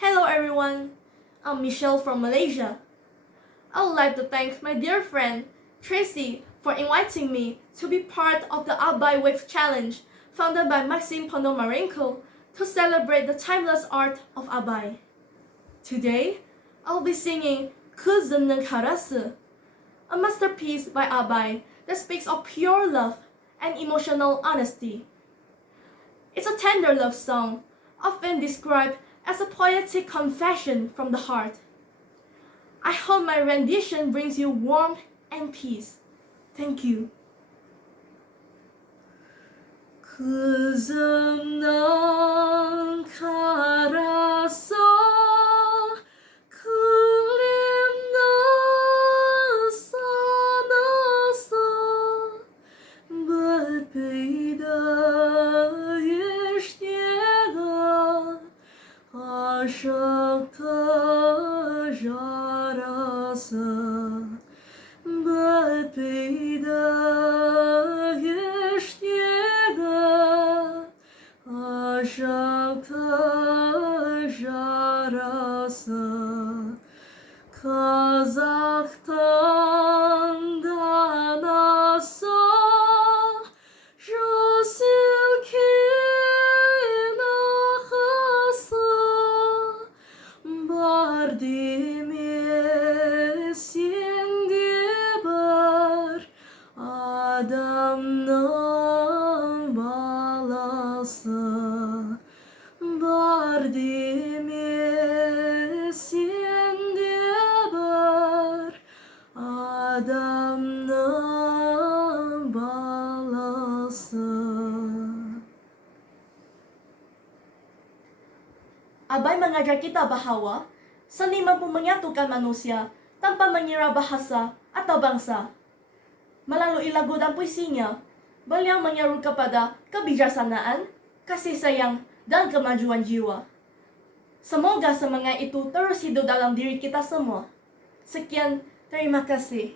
Hello everyone, I'm Michelle from Malaysia. I would like to thank my dear friend Tracy for inviting me to be part of the ABAI WAVE challenge founded by Maxim Ponomarenko to celebrate the timeless art of Abai. Today, I'll be singing Көзімнің қарасы, a masterpiece by Abai that speaks of pure love and emotional honesty. It's a tender love song, often described as a poetic confession from the heart. I hope my rendition brings you warmth and peace. Thank you. Көзімнің қарасы, күлімнің санасы, бітпейді ештеңе, ғашықты жарасы, бітпейді ғашықты жарасы. Қазақтың данасы, жас үлкен ақысы, бар деме сенде бар адамның баласы. Бар деме сенде бар адамның баласы. Abai mengajar kita bahwa seni mampu menyatukan manusia tanpa mengira bahasa atau bangsa. Melalui lagu dan puisinya, beliau menyeru kepada kebijaksanaan, kasih sayang, dan kemajuan jiwa. Semoga semangat itu terus hidup dalam diri kita semua. Sekian, terima kasih.